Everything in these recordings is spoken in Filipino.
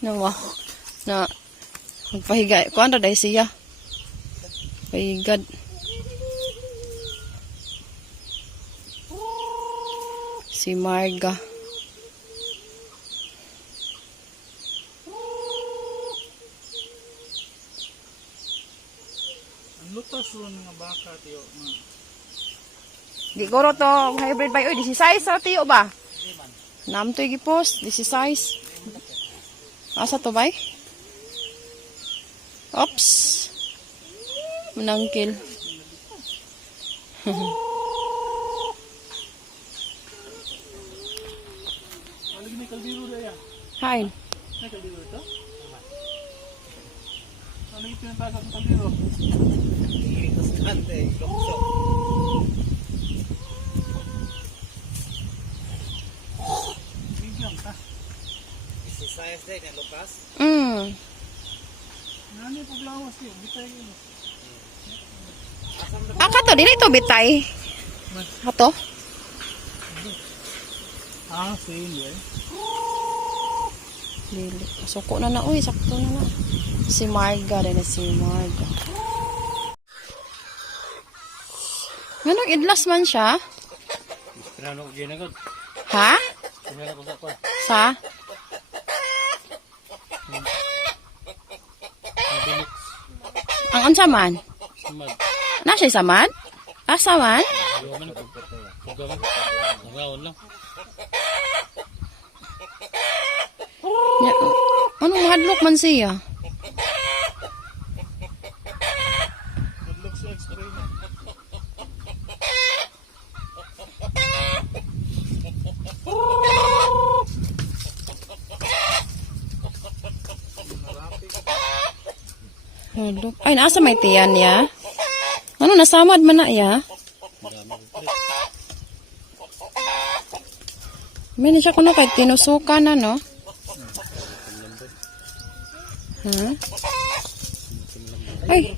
Nawa. Na magpahiga. Kuan ra dai siya. Pahigad. Si Marga. Ang lutas ron nga baka tiyo. Giguro to hybrid ba? Uy, 16 sa tiyo ba? Namto gipos, 16. Asa to bay? Oops. Menangkil. Lagi may kaldero daya. Hain. May kaldero ito? Ano yung pinatagas ng kaldero? Bastante, lukso. Bigyan ka. Isisayas din yan, Lucas. Nani paglawas yun, bitay yun. Aka to, dili to bitay. Ato? Ah, same eh. Dili. Suko na na, uy, sakto na na. Si Marga, rin na si Marga. Ganong idlas man siya? Pinano ko dyan agad. Ha? Pinano ko sa kwa. Sa? Ang unsa man? Samad. Na siya samad? Asa man? Ayaw man ako. Huwag man. Nagawon lang. Ya, anong mahadlok man siya? Good looks sa x-ray na. Hadlok. Ay, nasa may tiyan ya? Ano, nasamad man na ya? May na siya kuno kahit tinusukan na, no? Ha? Ay.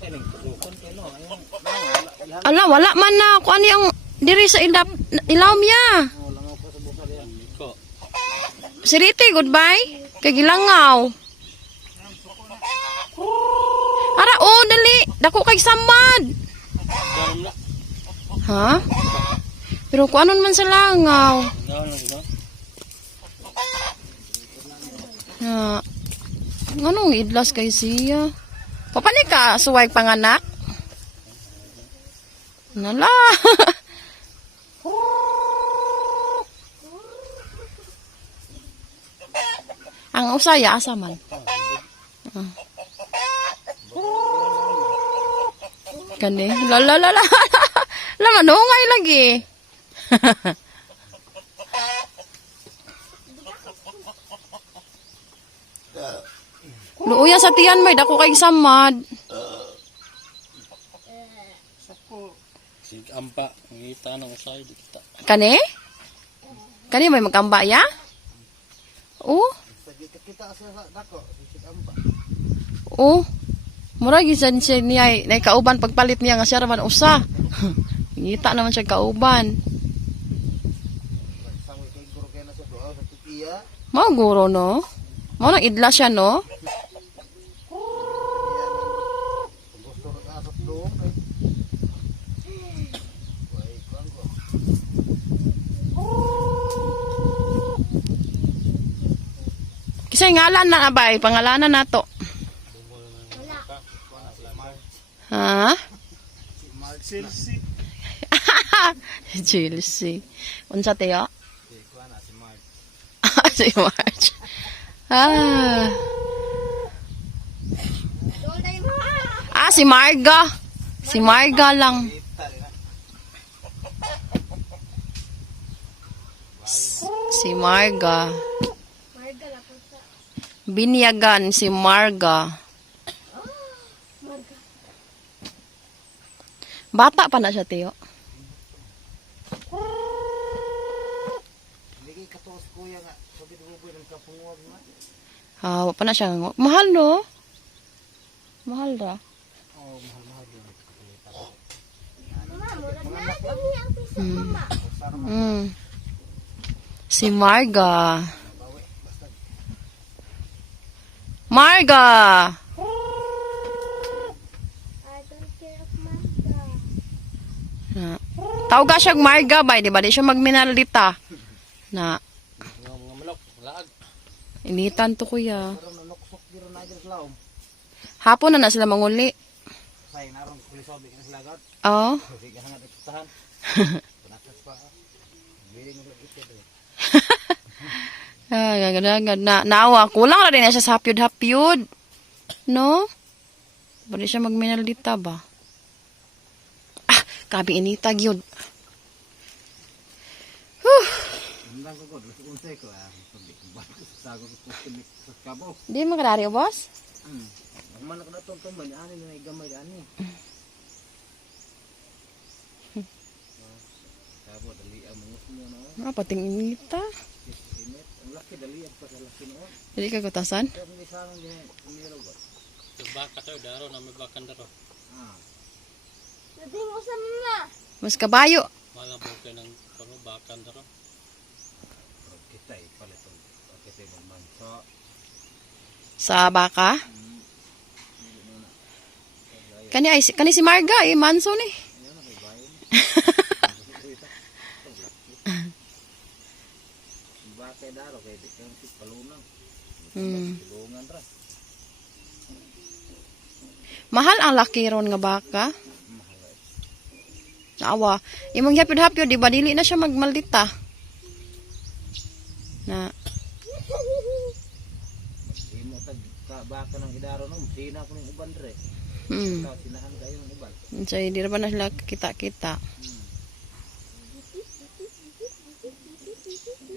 Ala, wala man na. Kung ano yung diri sa ilaw niya. Si Riti, goodbye. Kagilangaw. Ara, oh, dali. Dako kay samad. Ha? Pero kung ano man sa langaw. Ha? Anong idlas kay siya? Papani ka suway panganak? Nala. Ang usaya asa man. Kani, la. Lama dongay lagi. Luuya sa tiyan may dako kay samad. Sako. Sig ampa. Ngita ng usay. Di kita. Kani? Kani may magkamba ya? Oh. Kita sa dako. Sig ampa. Oh. Mura gisan siya niya na kauban pagpalit niya nga siya raman usa. Ngita naman siya kauban. Samay kay guro kaya na sa doa sa tipiya. Mao guro no. Mao nang idla siya no. Gusto rin asap doon kay. Wai kuan ko. Kisay ngalan na abay, pangalanan nato. Ha? Chelsea. Chelsea. Unsa tayo? Si kuan na si Mark. Si March. Ah. Si Marga. Si Marga lang. Si Marga. Binyagan si Marga. Bata pa na siya, Teo. Hindi kay katos kuya nga. Sabi ko boy ng kapunguwag na. Ah, pa na siya. Mahal, no? Mahal ra. Oh, mahal yun. Si Marga. Marga! Na. Tawag siya Marga ba? Di ba? Di siya magminaldita. Na. Mga manok, laag. Initan to kuya. Pero nanuksok dito na dyan sa laom. Hapon na sila manguli. Say, narong kulisobi ka na sila agad. Oo. Kasi gahangat itahan. Panakas pa. Biling mo ito eh. Gagad na naawa. Kulang na rin na siya sa hapyod-hapyod. No? Bali siya magminaldita ba? Ah, kabi initag yun. Hindang ko gusto kong say ko. Sago ko sa kabaw. Di mo kadari, boss? Ang manak na itong tumbay, ani na igamay, ani. Sabo, dali ang mungus mo na. Ah, pating inita. Sinit, ang laki, dali ang pa sa laki noon. Hindi ka kutasan? Pero hindi sana din, kumiro ba? Baka to, daro na may bakan daro. Mas kabayo. Malabog ka ng pangbakan daro. Kita palit ang kita magmanso. Sa baka? Kani si Marga, manso ni. Ayan na, may bayan. Baka daro, kaya di kang palunang. Tulungan ra. Mahal ang laki ron nga baka. Naawa. Imong hapyod-hapyod, di ba? Dili na siya magmaldita. Na. Imo tag baka ng idaro no, sina ko ng uban re. Sinahan kayo ng uban. So, di na ba na sila kita-kita?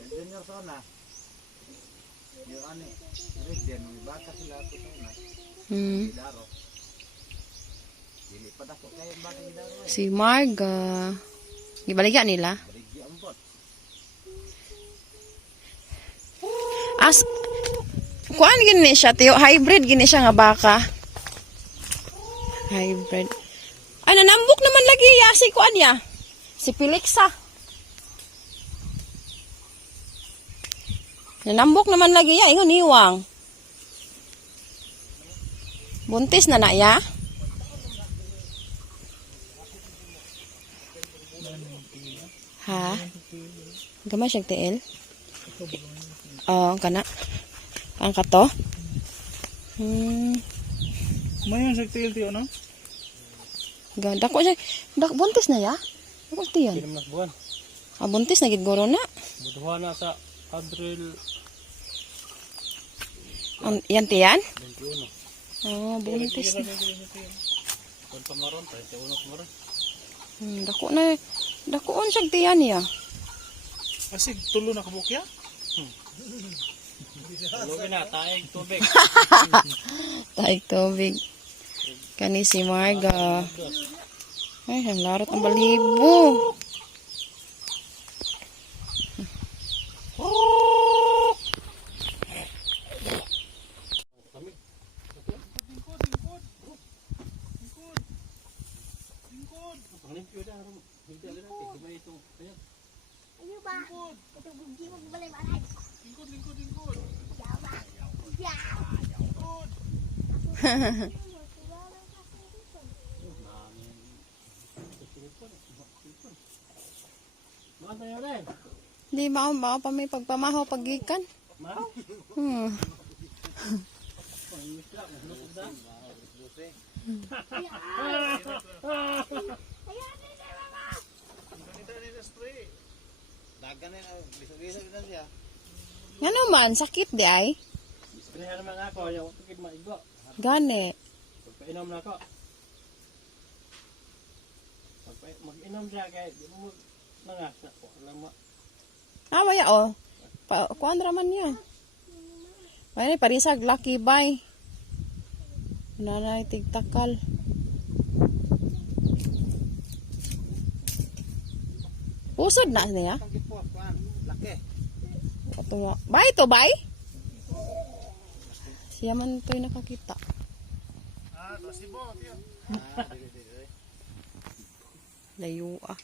Junior sana. Yung ani, red din, may baka sila ako sana. Idaro. Dili pa dako kayo ang baka idaro eh. Si Marga. Gibaligya nila. Barigi ang bot. Kuan gini siya, tiyo. Hybrid gini siya nga baka. Hybrid. Ay, nanambok naman lagi ya. Si kuan ya. Si Pilixa. Nanambok naman lagi ya. Ingon iwang. Buntis na ya. Ha? Gamay siyang tiil? Oo, kana. Ang kato? Mayon sa tiil-tiyo, no? Ganda ko siya. Buntis na ya? Buntis yan. Kinam na buwan. Ah, buntis na gid guro na. Buduha na sa Abril Yan tiyan? 21. Oh, buntis na. Kung pamaron, 31 pamaron. Dakuon siya tiyan niya. Asig, tulo na kabukya? Lugin na, taig tubig. Taig tubig. Kani si Marga. Ay, ang larot ang balibo. Di ba pa may pagpamahaw pagikan? Dagan na, bisog-bisog na siya. Nga naman, sakit di ay? Isprehan naman ako, yung tukid maigo. Gani. Pagpainom na ako. Mag-inom siya kaya di mo nangas. Alam mo. Maya oh. Kuan raman niya. May parisag lucky buy. Nanay tigtakal. Usod na niya. Ang gipos, kuan, laki. Ito bay to bay. Siya man to'y nakakita. Rasibo, tiyo. Layo ah.